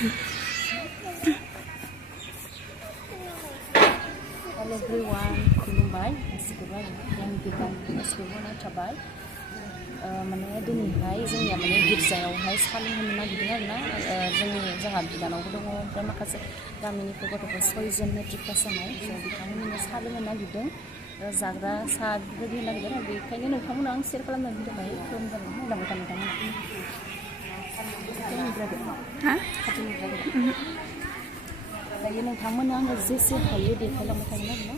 Hello everyone, खुलुमबाय गासिखौबो yang gitan गासिखौबो थाबाय माने दिनैहाय जोंनिया माने गिर्जायावहाय सा लोंहोनो नागिरदों आरोना जोंहा बिनानावबो दङ ओमफ्राय माखासे गामिनिफ्राय गथ'फोर 6 जन मेट्रिक पास जानाय बिथांमोननो सा लोंहोनो नागिरदों जाग्रा सा बेबायदि होनो नागिरदों आरो बेखायनो नोंथांमोनाव आं शेयार खालामनायनि थाखाय खालामजागोन होनलांबाय था नोंथांमोना दायो नोंथांमोना आङो जेसे हायो देखायलांबाय थागोन आरोना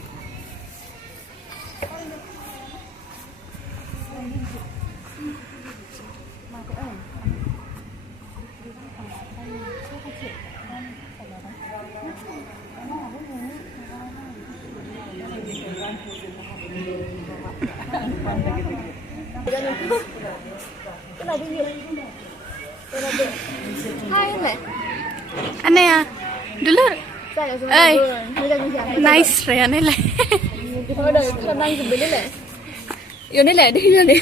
Aneh ya, dulu. Nice Ryan lah. Ini lah, ini.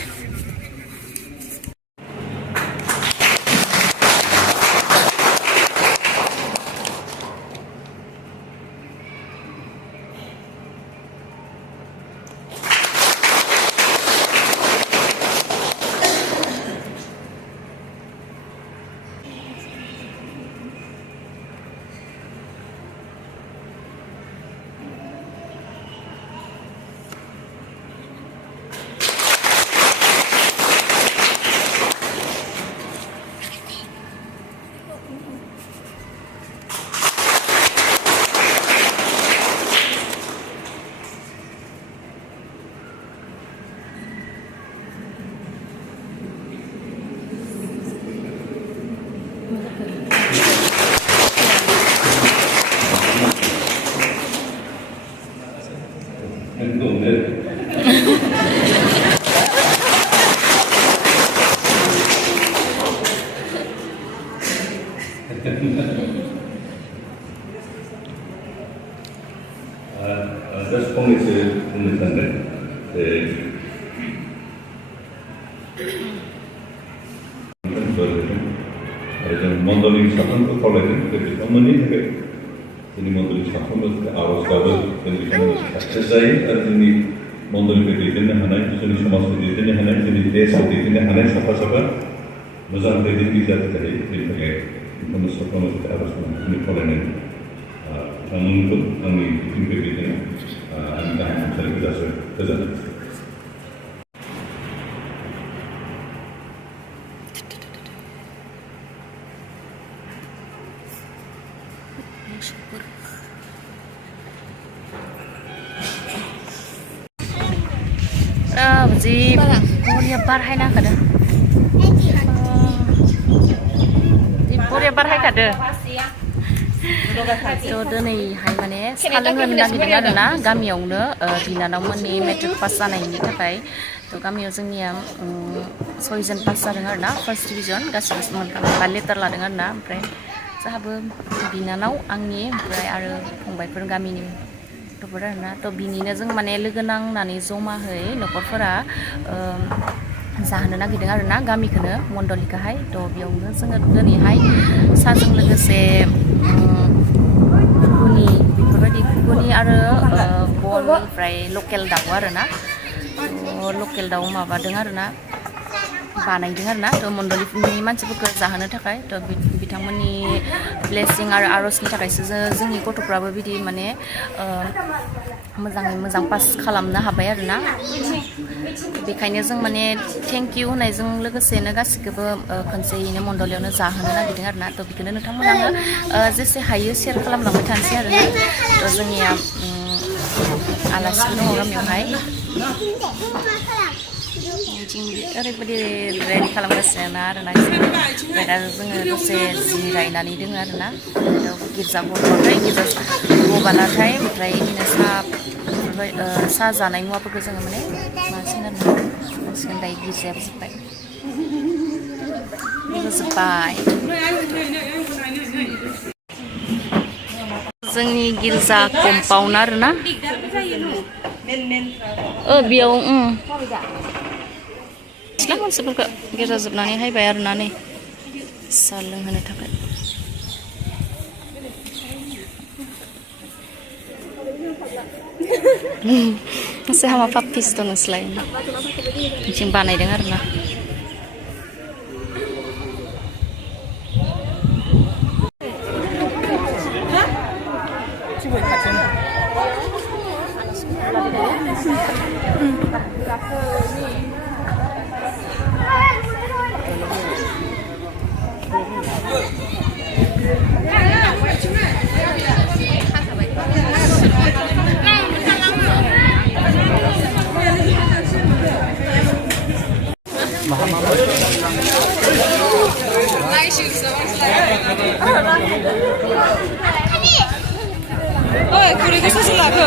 फंनैसो बुंनो सानदों जों मण्डलिनि साफ्रोमखौ खावलायदों बिथांमोननि थाखाय जोंनि मण्डलिनि साफ्रोमबो आर'ज गाबो जों बिथांमोन साक्सेस जायो आरो जोंनि मण्डलिखौ दैदेननो हानाय जोंनि समाजखौ दैदेननो हानाय जोंनि देशखौ दैदेननो हानाय साफा साफा मोजां दैदेनगिरि जानो थाखाय बेनि थाखाय बिथांमोन साफ्रोमबो आर'ज खालामनानै खावलायनाय बिथांमोनखौ आंनि बिथिंनिफ्राय दैदेनो आंनि गाहाय हामलायनायखौ जासिबाय गोजोन्थों जी बरिया बारहायना होखादों बरिया बारहायखादो थ' दिनैहाय माने सा लोंहोनो नागिरदों आरोना गामियावनो बिनानावमोननि मेट्रिक पास जानायनि थाखाय थ' गामियाव जोंनिया 6 जन पास जादों आरोना फार्स्ट डिभिजन गासिबो मोनबा लेटार लादों आरोना ओमफ्राय जोंहाबो बिनानाव आंनि ओमफ्राय आरो फंबायफोर गामिनि गथ'फोर आरोना थ' बिनिनो जों माने लोगो नांनानै जमाहै न'खरफोरा जाहोनो नागिरदों आरोना गामिखौनो मण्डलिखौहाय थ' बेयावनो जोङो दिनैहाय साहाजों लोगोसे घुगुनि बेफोरबायदि घुगुनि आरो बल ओमफ्राय लकेल दाउ आरोना लकेल दाउ माबादों आरोना बानायदों आरोना थ' मण्डलिनि मानसिफोरखौ जाहोनो थाखाय थ' बिथांमोननि ब्लेसिं आरो आर'जनि थाखायसो जोंनि गथ'फ्राबो बिदि माने मोजाङै मोजां पास खालामनो हाबाय आरोना बेखायनो जों माने थेंक इउ होनायजों लोगोसेनो गासिखौबो खनसेयैनो मण्डलियावनो जाहोनो नागिरदों आरोना थ' बेखौनो नोंथांमोना जेसे हायो शेयार खालामलांबाय थानोसै आरोना थ' जोंनिया आलासिफोर दङ गामियावहाय ओरैबायदि रेडि खालामगासिनो आरोना ओमफ्राय दा जोङो दसे जिरायनानै दोङो आरोना गिर्जा गबाथाय गिर्जा गबानाथाय ओमफ्राय बिदिनो साहा जानाय मुवाफोरखौ जोङो माने मासिगोन दायो गिर्जायाबो जोब्बाय जोंनि गिर्जा कम्पाउन्ड आरोना बेयाव सिख्ला मानसिफोरखौ गिर्जा जोबनानै हायबाय आरोना नै साहा लोंहोनो थाखाय Sama papis tuh selain kucing panai dengar nah. 그리고 사실라 그.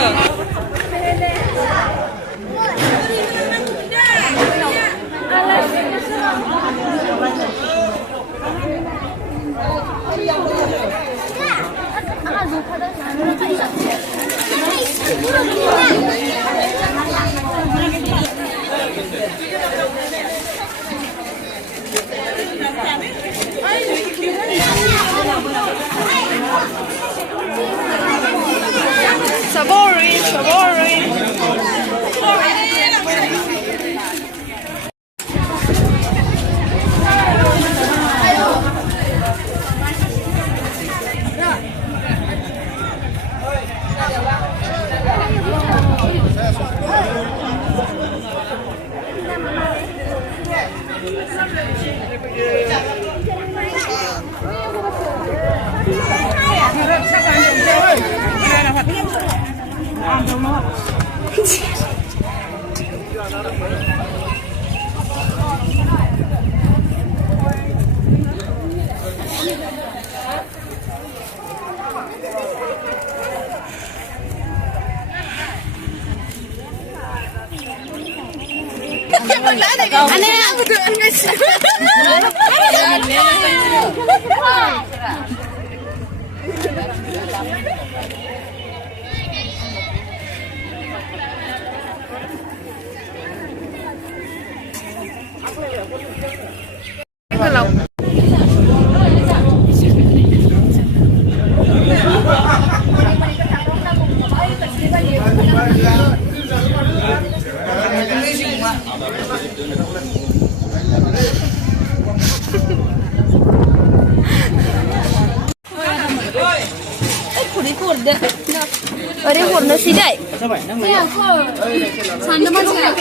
Sabori. Aneh aku tuh Ở đây hồn nó xí đậy. Sàn nó bắt ra.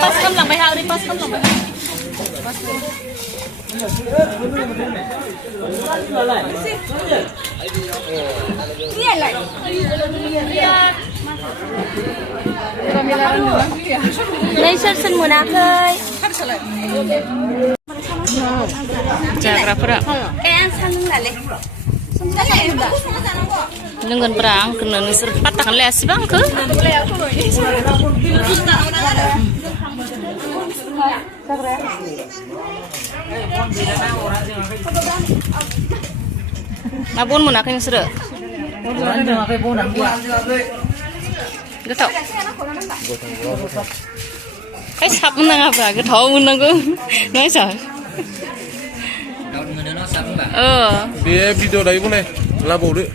Pas kam lang bayhaw rin, pas kam lang bayhaw. Lấy sân sân mùa nào khơi. Jagra-pera. Nungguin perang, kena nusur patahkan les bang ke? Nabun mau nak yang seru? Gak tau. Sap menang apa? Gak tau menang gue. Nggak sah. Dia video đấy cũng này là bộ đấy.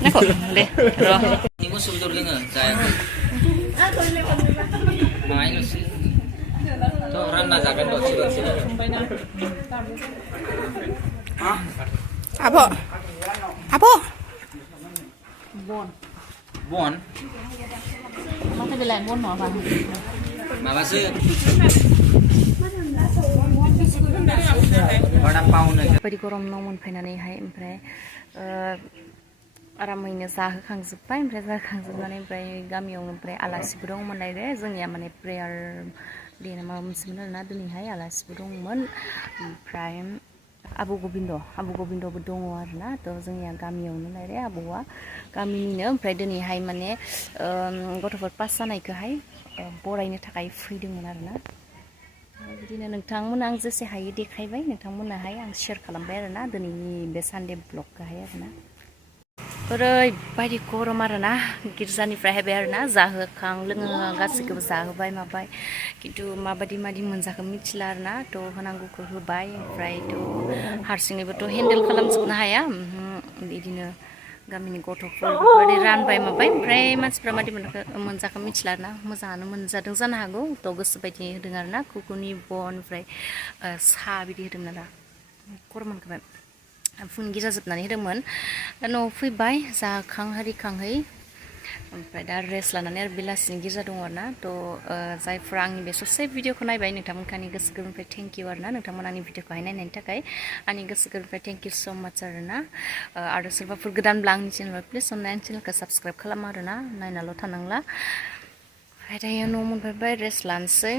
Nè kok, deh. Roh. Ini mau sudah dengar saya. Main sih. Tuh orang nazakan tuh sini. Apa? Apa? Bon. Masa jalan bon mau apa? Mama sih. Bada pound aja. Badi गरम न' मोनफैनानैहाय ओमफ्राय आरामैनो जाहोखांजोब्बाय ओमफ्राय जाहोखांजोबनानै ओमफ्राय गामियावनो ओमफ्राय आलासिबो दंमोनलाय दे जोंनिया माने prayer day ना माबा मोनसेमोन आरोना दिनैहाय आलासिबो दंमोन ओमफ्राय आबौ गबिन्दबो दङ आरोना थ' जोंनिया गामियावनो लायरे आबौआ गामिनिनो ओमफ्राय दिनैहाय माने गथ'फोर पास जानायखौहाय बरायनो थाखाय फैदोंमोन आरोना बिदिनो नोंथांमोना आं जेसे हायो देखायबाय नोंथांमोनाहाय आं शेयार खालामबाय आरोना दिनैनि बे सानडे ब्लगखौहाय आरोना ओरैबायदि गरम आरोना गिर्जानिफ्राय हायबाय आरोना जाहोखां लोङो गासैखौबो जाहोबाय माबाय खिन्थु माबादि मोनजाखो मिथिला आरोना थ' होनांगौखौ होबाय ओमफ्राय थ' हारसिङैबोथ' हेन्डेल खालामजोबनो हाया बिदिनो गामिनि गथ'फोर बेफोरबायदि रानबाय माबाय ओमफ्राय मानसिफ्रा मादि मोनजाखो मिथिला आरोना मोजाङानो मोनजादों जानो हागौ थ' गोसो बायदि होदों आरोना कुकुनि बन ओमफ्राय साहा बिदि होदोंमोन आरो गरम मोनखाबाय फुंनि गिर्जा जोबनानै होदोंमोन दा न'आव फैबाय जाखां हारिखांहै ओमफ्राय दा रेस्ट लानानै आरो बेलासिनि गिर्जा दङ आरोना थ' जायफ्रा आंनि बे ससे भिडिअखौ नायबाय नोंथांमोनखौ गोसो गोरबोनिफ्राय थेंक इउ आरोना नोंथांमोन आंनि भिडिअखौहाय नायनायनि थाखाय आंनि गोसो गोरबोनिफ्राय थेंक इउ स' माच आरोना आरो सोरबाफोर गोदानब्ला आंनि चेनेलाव प्लिज अननानै चेनेलखौ साबस्क्राइब खालाम आरोना नायनाल' थानांला ओमफ्राय दायो न' मोनफैबाय रेस्ट लानोसै